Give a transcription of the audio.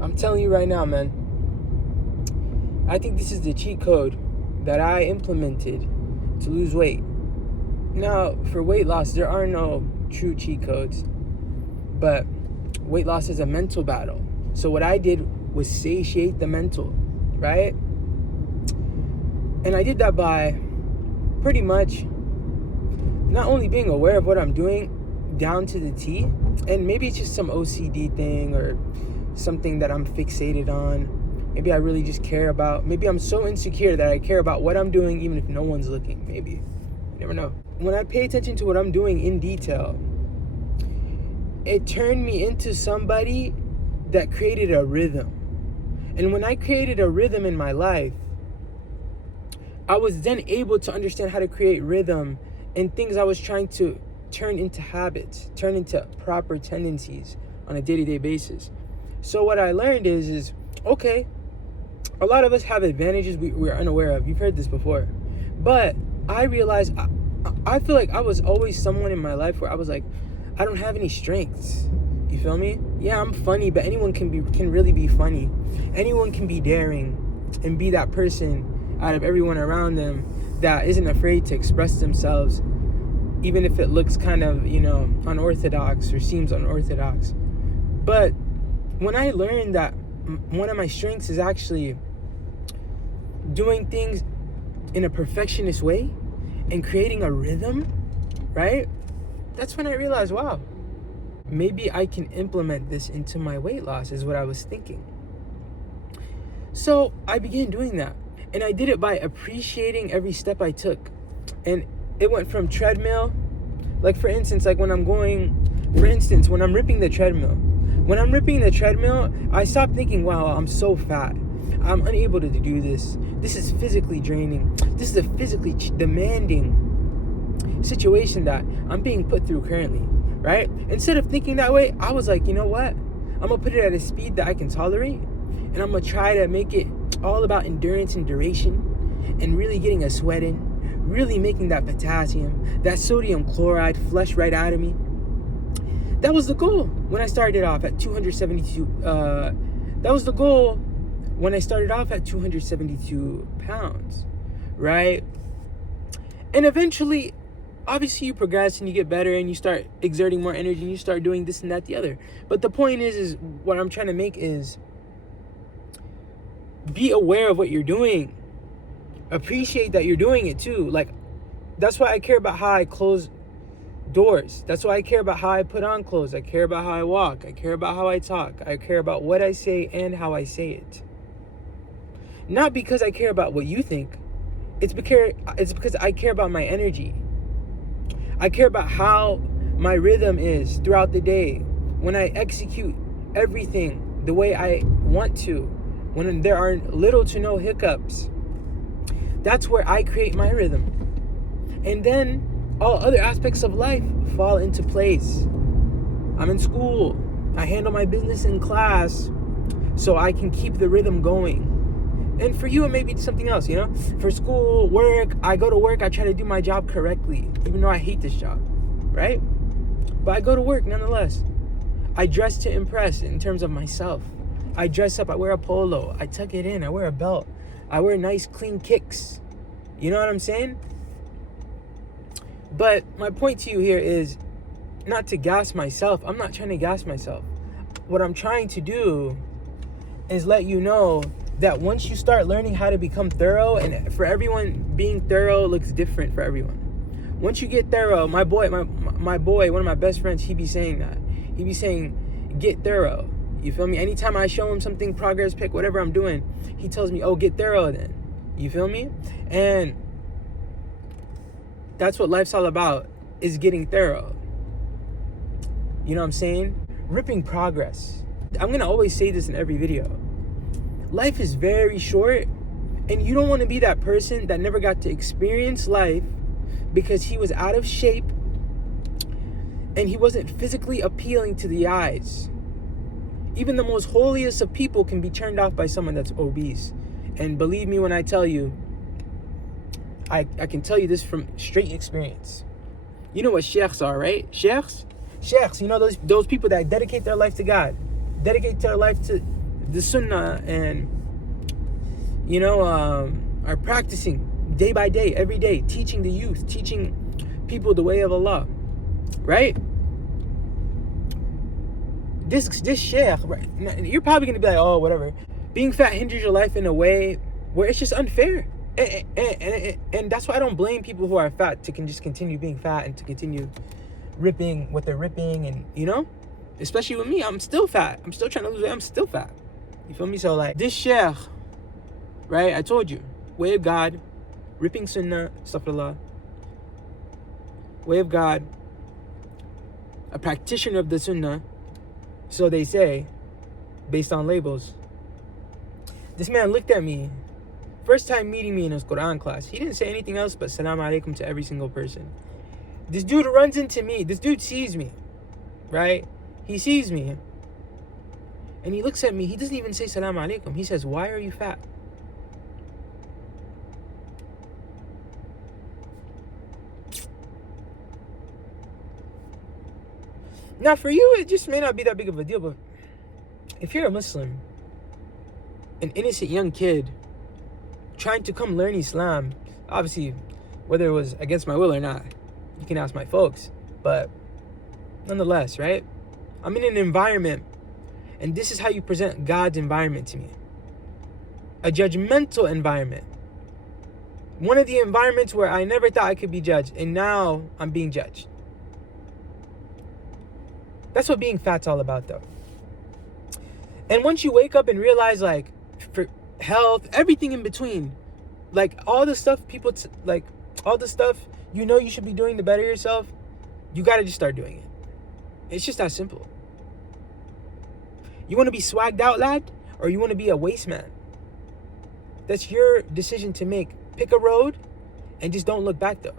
I'm telling you right now, man. I think this is the cheat code that I implemented to lose weight. Now, for weight loss, there are no true cheat codes, but weight loss is a mental battle. So what I did was satiate the mental, right? And I did that by pretty much not only being aware of what I'm doing down to the T, and maybe it's just some OCD thing or something that I'm fixated on. Maybe I really just care about, maybe I'm so insecure that I care about what I'm doing even if no one's looking, maybe. You never know. When I pay attention to what I'm doing in detail, it turned me into somebody that created a rhythm. And when I created a rhythm in my life, I was then able to understand how to create rhythm in things I was trying to turn into habits, turn into proper tendencies on a day-to-day basis. So what I learned is okay, a lot of us have advantages we're unaware of. You've heard this before. But I realized, I feel like I was always someone in my life where I was like, I don't have any strengths. You feel me? Yeah, I'm funny, but anyone can really be funny. Anyone can be daring and be that person out of everyone around them that isn't afraid to express themselves, even if it looks kind of, unorthodox or seems unorthodox. But when I learned that one of my strengths is actually doing things in a perfectionist way and creating a rhythm, right? That's when I realized, wow, maybe I can implement this into my weight loss, is what I was thinking. So I began doing that. And I did it by appreciating every step I took. And it went from treadmill, like for instance, when I'm ripping the treadmill. When I'm ripping the treadmill, I stopped thinking, wow, I'm so fat. I'm unable to do this. This is physically draining. This is a physically demanding situation that I'm being put through currently, right? Instead of thinking that way, I was like, you know what? I'm going to put it at a speed that I can tolerate. And I'm going to try to make it all about endurance and duration and really getting a sweat in, really making that potassium, that sodium chloride flush right out of me. That was the goal when I started off at 272. That was the goal when I started off at 272 pounds, right? And eventually, obviously you progress and you get better and you start exerting more energy and you start doing this and that, the other. But the point is what I'm trying to make is be aware of what you're doing. Appreciate that you're doing it too. Like, that's why I care about how I close doors. That's why I care about how I put on clothes. I care about how I walk. I care about how I talk. I care about what I say and how I say it. Not because I care about what you think. It's because I care about my energy. I care about how my rhythm is throughout the day. When I execute everything the way I want to. When there are little to no hiccups. That's where I create my rhythm. And then all other aspects of life fall into place. I'm in school. I handle my business in class so I can keep the rhythm going. And for you, it may be something else, For school, work, I go to work, I try to do my job correctly, even though I hate this job, right? But I go to work nonetheless. I dress to impress in terms of myself. I dress up, I wear a polo, I tuck it in, I wear a belt, I wear nice clean kicks. You know what I'm saying? But my point to you here is not to gas myself. I'm not trying to gas myself. What I'm trying to do is let you know that once you start learning how to become thorough, and for everyone, being thorough looks different for everyone. Once you get thorough, my boy, one of my best friends, he be saying that. He be saying, get thorough. You feel me? Anytime I show him something, progress pic, whatever I'm doing, he tells me, oh, get thorough then. You feel me? And that's what life's all about, is getting thorough. You know what I'm saying? Ripping progress. I'm going to always say this in every video. Life is very short, and you don't want to be that person that never got to experience life because he was out of shape and he wasn't physically appealing to the eyes. Even the most holiest of people can be turned off by someone that's obese. And believe me when I tell you, I can tell you this from straight experience. You know what sheikhs are, right? Sheikhs, those people that dedicate their life to God, dedicate their life to the sunnah and, are practicing day by day, every day, teaching the youth, teaching people the way of Allah, right? This sheikh, right? You're probably going to be like, oh, whatever. Being fat hinders your life in a way where it's just unfair. And that's why I don't blame people who are fat to just continue being fat and to continue ripping what they're ripping. And, especially with me, I'm still fat. I'm still trying to lose weight. I'm still fat. You feel me? So, like, this sheikh, right? I told you, way of God, ripping sunnah, astaghfirullah. Way of God, a practitioner of the sunnah, so they say, based on labels. This man looked at me, first time meeting me in his Quran class. He didn't say anything else but salam alaikum to every single person. This dude runs into me. This dude sees me, right? He sees me. And he looks at me. He doesn't even say salam alaikum. He says, why are you fat? Now, for you, it just may not be that big of a deal, but if you're a Muslim, an innocent young kid trying to come learn Islam, obviously, whether it was against my will or not, you can ask my folks, but nonetheless, right? I'm in an environment, and this is how you present God's environment to me. A judgmental environment. One of the environments where I never thought I could be judged, and now I'm being judged. That's what being fat's all about, though. And once you wake up and realize, like, for health, everything in between, like, all the stuff all the stuff you should be doing to better yourself, you got to just start doing it. It's just that simple. You want to be swagged out, lad? Or you want to be a waste man? That's your decision to make. Pick a road and just don't look back, though.